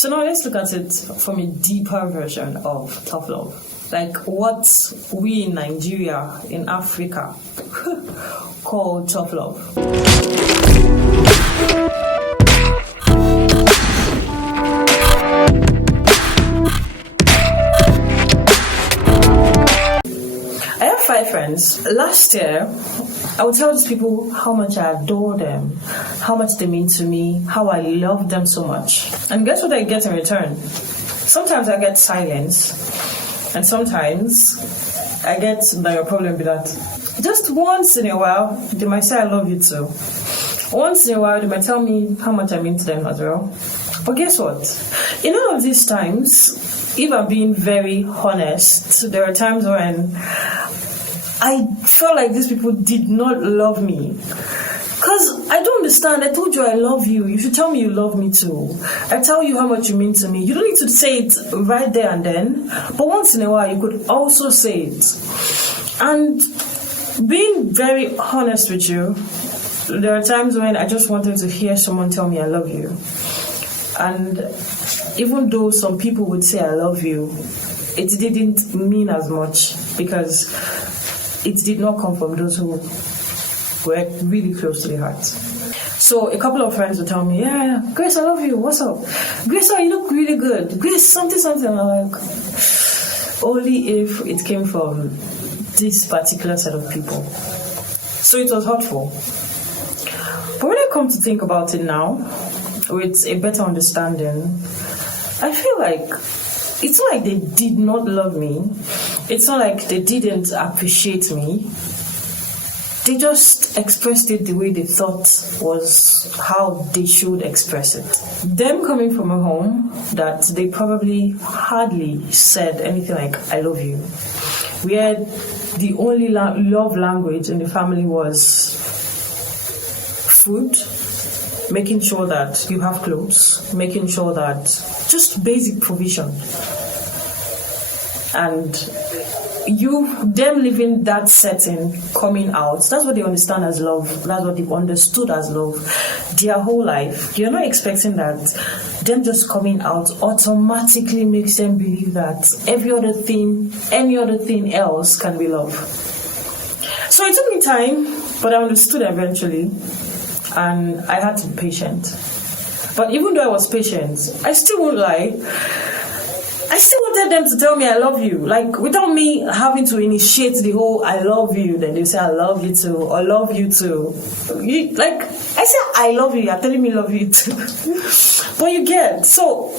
So now let's look at it from a deeper version of tough love. Like what we in Nigeria, in Africa, call tough love. I have 5 friends. Last year, I would tell these people how much I adore them, how much they mean to me, how I love them so much. And guess what I get in return? Sometimes I get silence, and sometimes I get the problem with that. Just once in a while, they might say I love you too. Once in a while, they might tell me how much I mean to them as well. But guess what? In all of these times, if I'm being very honest, there are times when I felt like these people did not love me. Because I don't understand. I told you I love you. You should tell me you love me too. I tell you how much you mean to me. You don't need to say it right there and then. But once in a while, you could also say it. And being very honest with you, there are times when I just wanted to hear someone tell me I love you. And even though some people would say I love you, it didn't mean as much because it did not come from those who were really close to the heart. So a couple of friends would tell me, yeah, Grace, I love you. What's up? Grace, you look really good. Grace, something. And I'm like, only if it came from this particular set of people. So it was hurtful. But when I come to think about it now, with a better understanding, I feel like it's not like they did not love me. It's not like they didn't appreciate me. They just expressed it the way they thought was how they should express it. Them coming from a home that they probably hardly said anything like, I love you. Where the only love language in the family was food, making sure that you have clothes, making sure that just basic provision. And them living that setting, coming out, that's what they understand as love. That's what they've understood as love their whole life. You're not expecting that them just coming out automatically makes them believe that any other thing else can be love. So it took me time, but I understood eventually. And I had to be patient. But even though I was patient, I still won't lie. I still wanted them to tell me I love you. Like, without me having to initiate the whole I love you, then they say I love you too, or love you too. I say I love you, you're telling me love you too. But you get. So,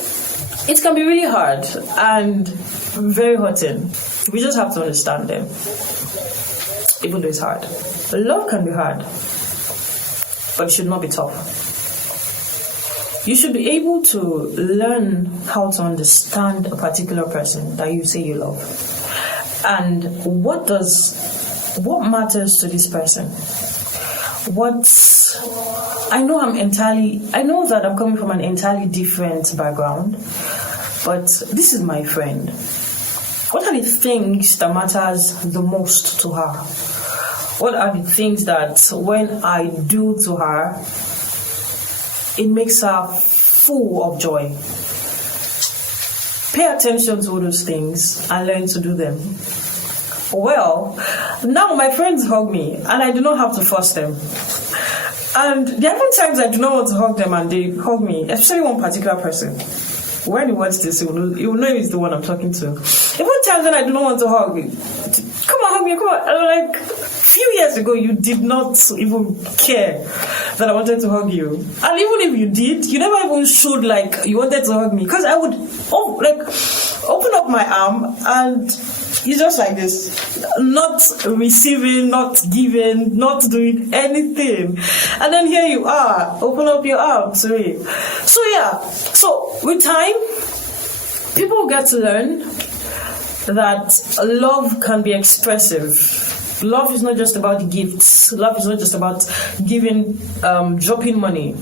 it can be really hard and very hurting. We just have to understand them. Even though it's hard. Love can be hard. But it should not be tough. You should be able to learn how to understand a particular person that you say you love. And what matters to this person? I know that I'm coming from an entirely different background, but this is my friend. What are the things that matters the most to her? What are the things that when I do to her, it makes her full of joy? Pay attention to all those things and learn to do them. Well, now my friends hug me and I do not have to force them. And there are even times I do not want to hug them and they hug me, especially one particular person. When you watch this, you will know it's the one I'm talking to. Even times when I do not want to hug you, come on, hug me, come on. I'm like, few years ago, you did not even care that I wanted to hug you. And even if you did, you never even showed like you wanted to hug me. Because I would open up my arm and it's just like this. Not receiving, not giving, not doing anything. And then here you are, open up your arm to me. So yeah, so with time, people get to learn that love can be expressive. Love is not just about gifts. Love is not just about giving, dropping money,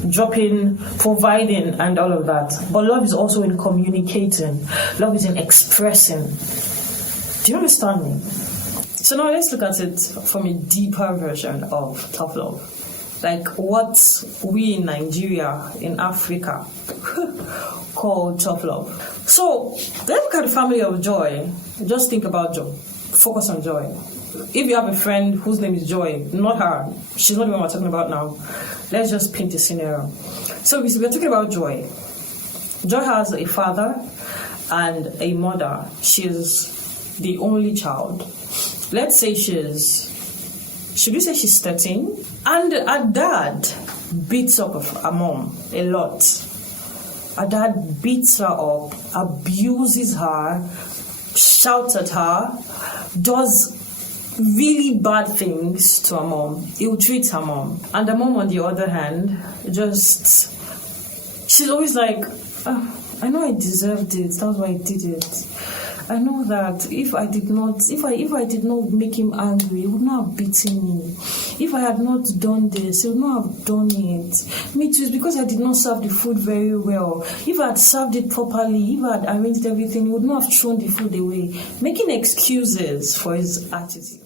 providing, and all of that. But love is also in communicating. Love is in expressing. Do you understand me? So now let's look at it from a deeper version of tough love. like what we in Nigeria, in Africa, call tough love. So let's look at the family of Joy. Just think about Joy. Focus on Joy. If you have a friend whose name is Joy, not her, she's not the one we're talking about now. Let's just paint a scenario. So we're talking about Joy. Joy has a father and a mother. She's the only child. Let's say should we say she's 13? And her dad beats up her mom a lot. Her dad beats her up, abuses her, shouts at her, does really bad things to her mom. He'll treat her mom. And the mom, on the other hand, she's always like, I know I deserved it, that's why I did it. I know that if I did not make him angry, he would not have beaten me. If I had not done this, he would not have done it. Me too, it's because I did not serve the food very well. If I had served it properly, if I had arranged everything, he would not have thrown the food away. Making excuses for his attitude.